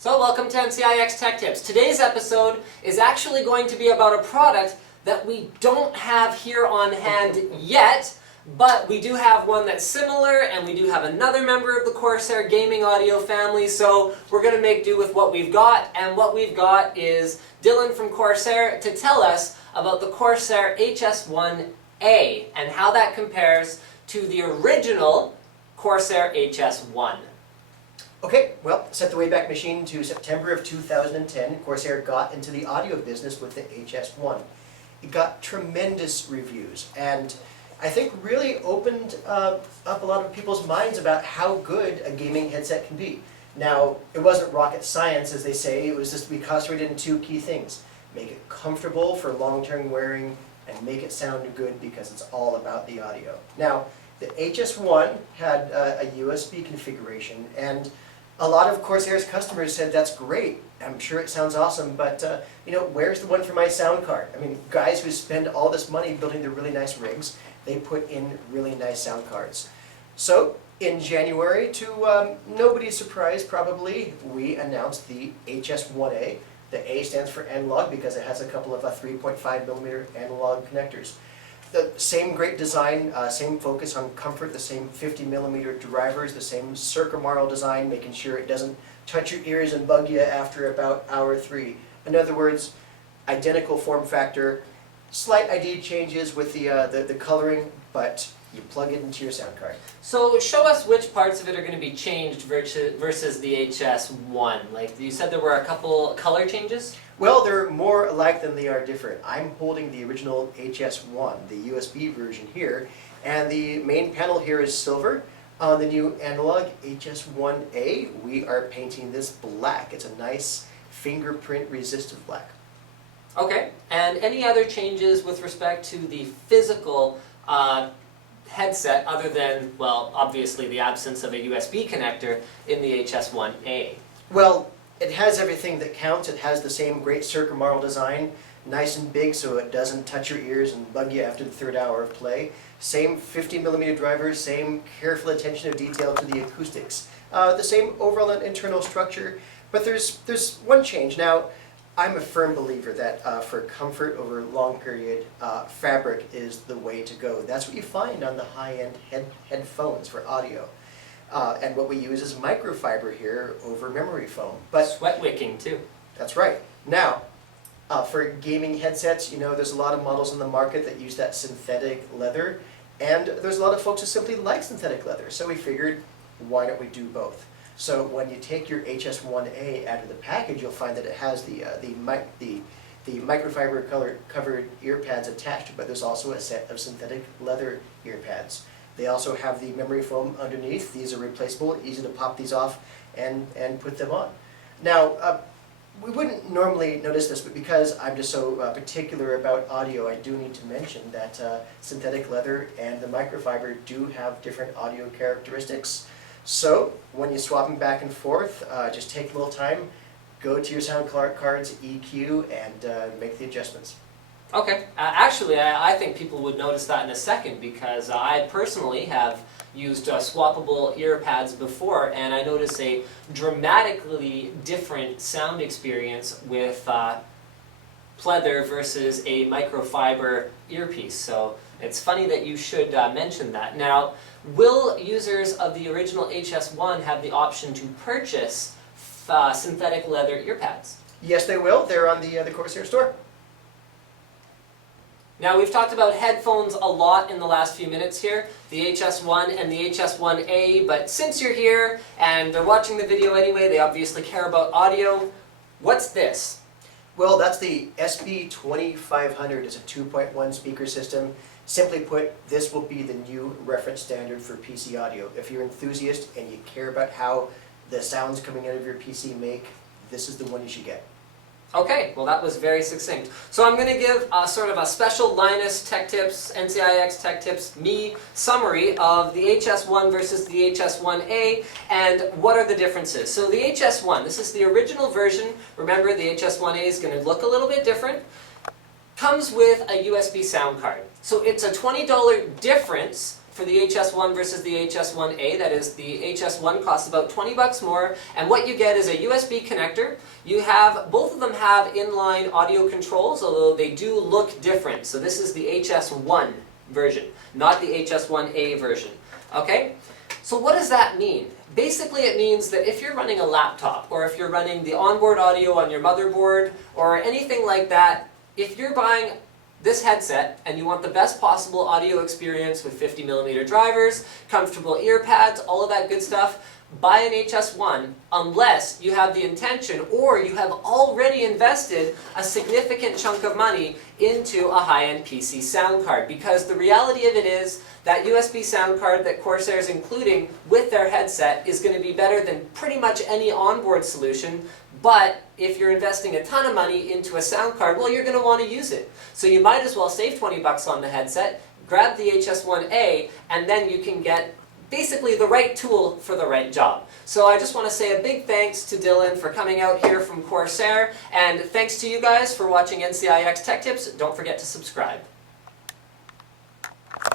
So welcome to NCIX Tech Tips. Today's episode is actually going to be about a product that we don't have here on hand yet, but we do have one that's similar, and we do have another member of the Corsair gaming audio family, so we're going to make do with what we've got, and what we've got is Dylan from Corsair to tell us about the Corsair HS1A and how that compares to the original Corsair HS1. Okay, well, set the Wayback Machine to September of 2010. Corsair got into the audio business with the HS1. It got tremendous reviews, and I think really opened up a lot of people's minds about how good a gaming headset can be. Now, it wasn't rocket science, as they say. It was just we concentrated in two key things. Make it comfortable for long-term wearing, and make it sound good because it's all about the audio. Now, the HS1 had a USB configuration, and a lot of Corsair's customers said, that's great, I'm sure it sounds awesome, but where's the one for my sound card? I mean, guys who spend all this money building the really nice rigs, they put in really nice sound cards. So, in January, to nobody's surprise probably, we announced the HS1A. The A stands for analog because it has a couple of 3.5mm analog connectors. The same great design, same focus on comfort, the same 50mm drivers, the same Circumaural design, making sure it doesn't touch your ears and bug you after about hour 3. In other words, identical form factor, slight ID changes with the coloring, but you plug it into your sound card. So show us which parts of it are going to be changed versus the HS1. Like you said, there were a couple color changes? Well, they're more alike than they are different. I'm holding the original HS1, the USB version here, and the main panel here is silver. On the new analog HS1A, we are painting this black. It's a nice fingerprint-resistant black. Okay, and any other changes with respect to the physical headset other than, well, obviously the absence of a USB connector in the HS1A? Well, it has everything that counts. It has the same great Circumaural design, nice and big so it doesn't touch your ears and bug you after the third hour of play. Same 50mm drivers, same careful attention to detail to the acoustics. The same overall and internal structure, but there's one change. Now, I'm a firm believer that for comfort over a long period, fabric is the way to go. That's what you find on the high-end headphones for audio. And what we use is microfiber here over memory foam. But sweat wicking too. That's right. Now, for gaming headsets, there's a lot of models in the market that use that synthetic leather, and there's a lot of folks who simply like synthetic leather. So we figured, why don't we do both? So when you take your HS1A out of the package, you'll find that it has the microfiber covered ear pads attached, but there's also a set of synthetic leather ear pads. They also have the memory foam underneath. These are replaceable, easy to pop these off and put them on. Now, we wouldn't normally notice this, but because I'm just so particular about audio, I do need to mention that synthetic leather and the microfiber do have different audio characteristics. So, when you swap them back and forth, just take a little time, go to your sound card's EQ, and make the adjustments. Okay. Actually, I think people would notice that in a second, because I personally have used swappable ear pads before, and I notice a dramatically different sound experience with pleather versus a microfiber earpiece. So it's funny that you should mention that. Now, will users of the original HS1 have the option to purchase synthetic leather ear pads? Yes, they will. They're on the Corsair store. Now, we've talked about headphones a lot in the last few minutes here, the HS1 and the HS1A, but since you're here and they're watching the video anyway, they obviously care about audio. What's this? Well, that's the SP2500. It's a 2.1 speaker system. Simply put, this will be the new reference standard for PC audio. If you're an enthusiast and you care about how the sounds coming out of your PC make, this is the one you should get. Okay, well that was very succinct. So I'm going to give sort of a special Linus Tech Tips, NCIX Tech Tips, me summary of the HS1 versus the HS1A and what are the differences. So the HS1, this is the original version. Remember, the HS1A is going to look a little bit different. Comes with a USB sound card. So it's a $20 difference for the HS1 versus the HS1A. That is, the HS1 costs about 20 bucks more, and what you get is a USB connector. You have, both of them have inline audio controls, although they do look different. So this is the HS1 version, not the HS1A version. Okay? So what does that mean? Basically it means that if you're running a laptop, or if you're running the onboard audio on your motherboard, or anything like that, if you're buying this headset and you want the best possible audio experience with 50mm drivers, comfortable ear pads, all of that good stuff, buy an HS1 unless you have the intention or you have already invested a significant chunk of money into a high-end PC sound card. Because the reality of it is that USB sound card that Corsair is including with their headset is going to be better than pretty much any onboard solution. But if you're investing a ton of money into a sound card, well, you're going to want to use it. So you might as well save 20 bucks on the headset, grab the HS1A, and then you can get basically the right tool for the right job. So I just want to say a big thanks to Dylan for coming out here from Corsair, and thanks to you guys for watching NCIX Tech Tips. Don't forget to subscribe.